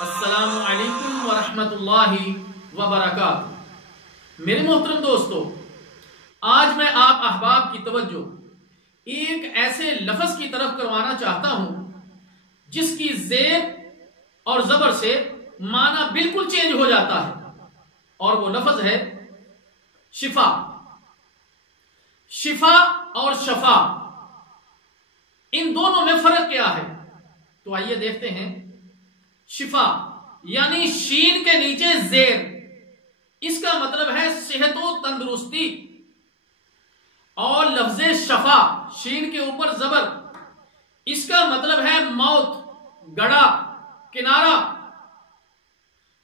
السلام علیکم ورحمۃ اللہ وبرکاتہ۔ میرے محترم دوستو، آج میں آپ احباب کی توجہ ایک ایسے لفظ کی طرف کروانا چاہتا ہوں جس کی زیر اور زبر سے معنی بالکل چینج ہو جاتا ہے، اور وہ لفظ ہے شفا۔ شفا اور شفا، ان دونوں میں فرق کیا ہے؟ تو آئیے دیکھتے ہیں۔ شفا یعنی شین کے نیچے زیر، اس کا مطلب ہے صحت و تندرستی، اور لفظ شفا شین کے اوپر زبر، اس کا مطلب ہے موت، گڑا، کنارہ۔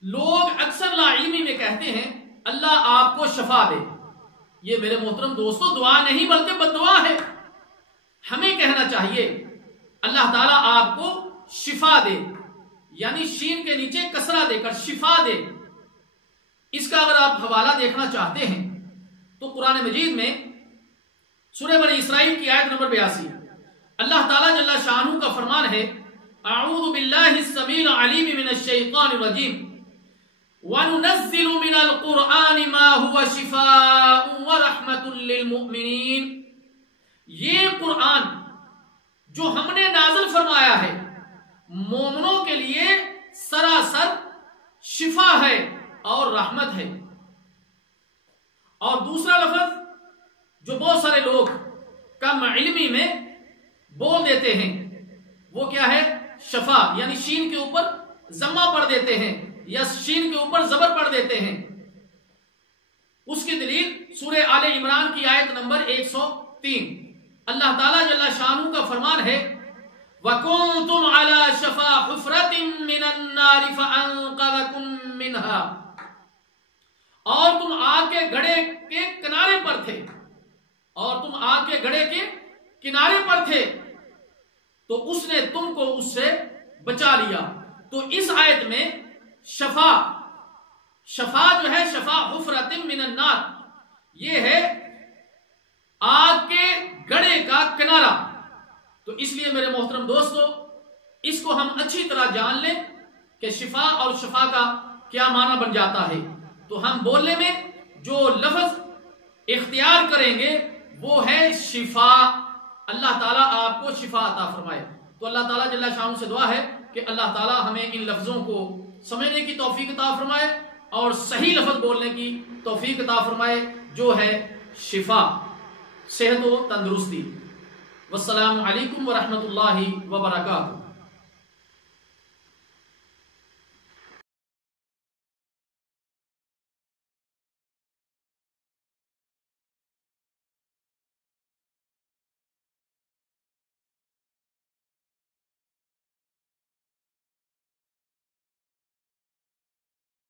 لوگ اکثر لا علمی میں کہتے ہیں اللہ آپ کو شفا دے۔ یہ میرے محترم دوستو دعا نہیں بلکہ بد دعا ہے۔ ہمیں کہنا چاہیے اللہ تعالیٰ آپ کو شفا دے، یعنی شین کے نیچے کسرہ دے کر شفا دے۔ اس کا اگر آپ حوالہ دیکھنا چاہتے ہیں تو قرآن مجید میں سورہ بنی اسرائیل کی آیت نمبر 82 اللہ تعالیٰ جل شانہ کا فرمان ہے، اعوذ باللہ السمیع العلیم من الشیطان الرجیم وَنُنَزِّلُ مِنَ الْقُرْآنِ مَا هُوَ شِفَاءٌ وَرَحْمَةٌ لِّلْمُؤْمِنِينَ۔ یہ قرآن جو ہم نے نازل فرمایا ہے مومنوں کے لیے سراسر شفا ہے اور رحمت ہے۔ اور دوسرا لفظ جو بہت سارے لوگ کم علمی میں بول دیتے ہیں وہ کیا ہے؟ شفا، یعنی شین کے اوپر ضمہ پڑھ دیتے ہیں یا شین کے اوپر زبر پڑھ دیتے ہیں۔ اس کی دلیل سورہ آل عمران کی آیت نمبر 103 اللہ تعالیٰ جل شانہ کا فرمان ہے، وَكُنْتُمْ عَلَى شَفَا حُفْرَةٍ مِّنَ النَّارِ فَأَنْقَذَكُم مِّنْهَا۔ اور تم آگ کے گڑھے کے کنارے پر تھے، اور تم آگ کے گڑھے کے کنارے پر تھے تو اس نے تم کو اس سے بچا لیا۔ تو اس آیت میں شفا جو ہے شفا حفرۃ من النار، یہ ہے آگ کے گڑھے کا کنارہ۔ تو اس لیے میرے محترم دوستو اس کو ہم اچھی طرح جان لیں کہ شفا اور شفا کا کیا معنی بن جاتا ہے۔ تو ہم بولنے میں جو لفظ اختیار کریں گے وہ ہے شفا۔ اللہ تعالیٰ آپ کو شفا عطا فرمائے۔ تو اللہ تعالیٰ جل شانہ سے دعا ہے کہ اللہ تعالیٰ ہمیں ان لفظوں کو سمجھنے کی توفیق عطا فرمائے اور صحیح لفظ بولنے کی توفیق عطا فرمائے، جو ہے شفا، صحت و تندرستی۔ والسلام علیکم ورحمۃ اللہ وبرکاتہ۔